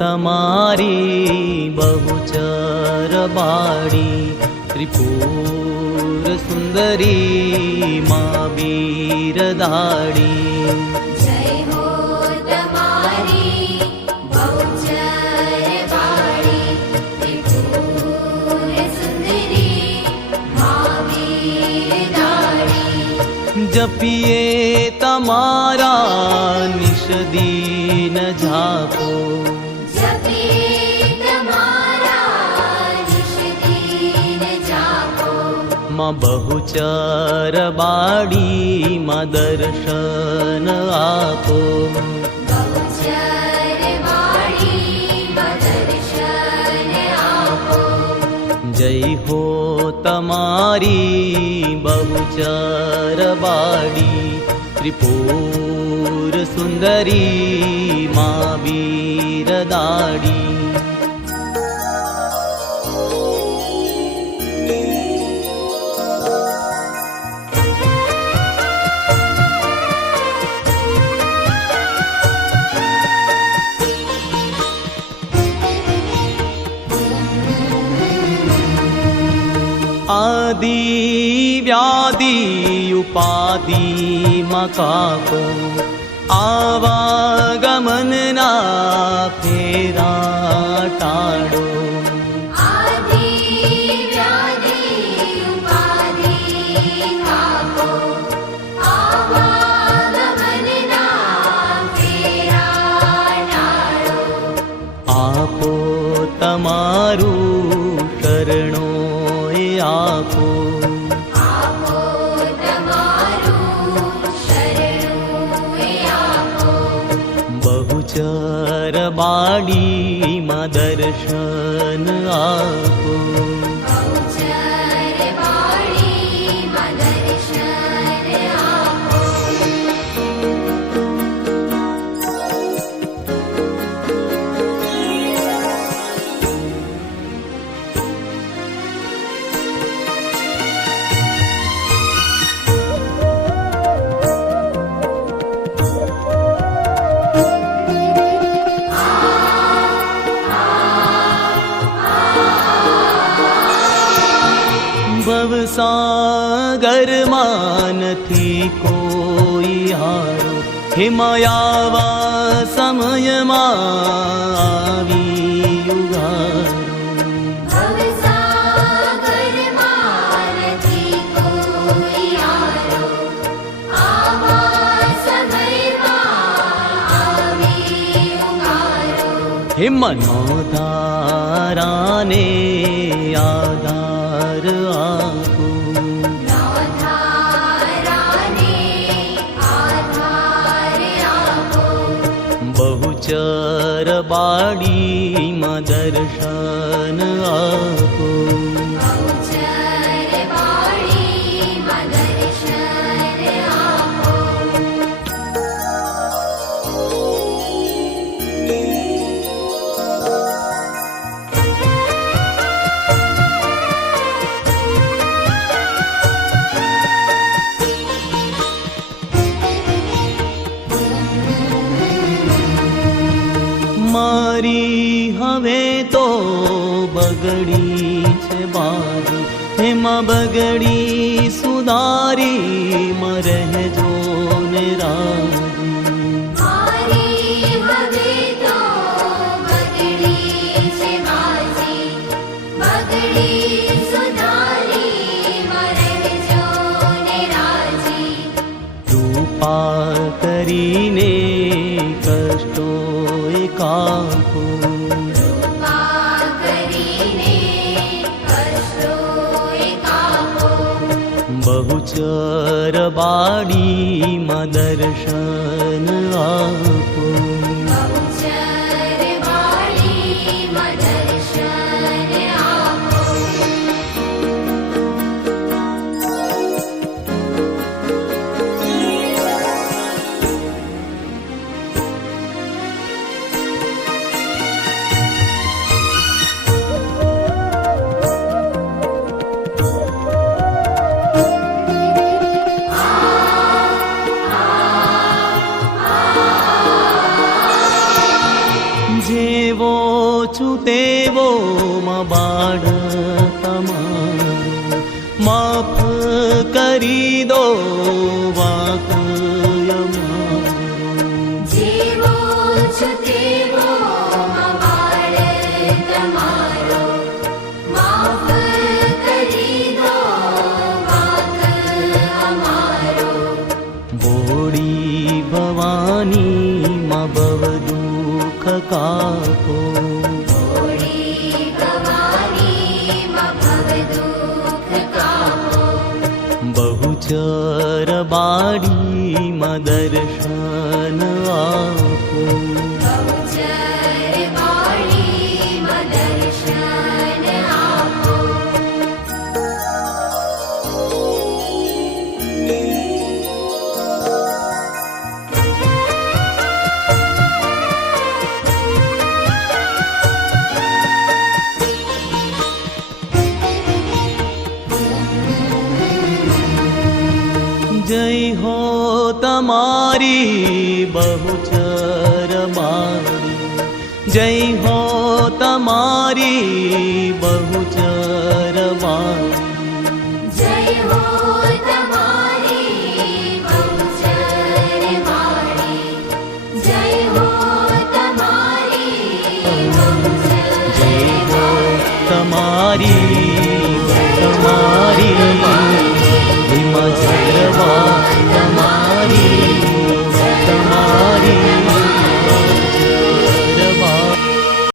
તમારી બહુચર બાળી, ત્રિપુર સુંદરી મા બિરદાડી. જય હો તમારી બહુચર બાળી, ત્રિપુર સુંદરી મા બિરદાડી. જપીએ તમારા નિષદીન જાપો, જપીએ તમારા નિષદીન જાપો. માં બહુચર બાળી માં દર્શન આપો. બહુચર બાળીમાં દર્શન આપો. જય હો તમારી બહુચર બાળી, ત્રિપુર સુંદરી મા બિરદાડી. આદિ વ્યાધિ ઉપાધિ મકાપો, આવાગમનના ફેરા ટાળો. આદિ વ્યાધિ ઉપાધિ કાપો, આવાગમનના ફેરા ટાળો. આપો તમારું શરણો આપો, આપો તમારું શરણું આપો. બહુચર બાળીમાં દર્શન આપો. બહુચર બાળીમાં દર્શન આપો. ભવસાગરમાં નથી કોઈ હારો, હિમાયાવા સમયમાં આવી ઉગારો. ભવસાગરમાં નથી કોઈ આરો, આવા સમયમાં આવી ઉગારો. હે મનોધારાને આધાર આપો, નવધારાને આધાર આપો. બહુચર બાળીમાં દર્શન આપો. બહુચર બાળીમાં દર્શન આપો. મારી હવે તો બગડી છે બારી, એમાં બગડી સુધારી માં રહેજો ને રાજી. મારી હવે તો બગડી છે બાજી, બગડી સુધારી રહેજો ને રાજી. કૃપા કરીને કષ્ટો કાપો, કૃપા કરીને કષ્ટો કાપો. બહુચર બાળીમાં દર્શન આપો. બહુચર બાળીમાં દર્શન આપો. છું તેવો માં બાળ તમારું માફ કરી દો વાંક જેવો છું તેવો બાળ તમારો માફ કરી દો વાંક અમારો. બોડી ભવાની માં ભવ દુઃખ કાપો ભોળી ભવાની માં ભવ દુઃખ કાપો. બહુચર બાડી માં દર્શન આપો બહુચર વાણીમાં દર્શન આપો. જય હો તમારી બહુચર બાડી જય હો તમારી બહુચર બાડી. જય હો તમારી બહુચર વાણી. જય હો તમારી બહુચર જય હો તમારી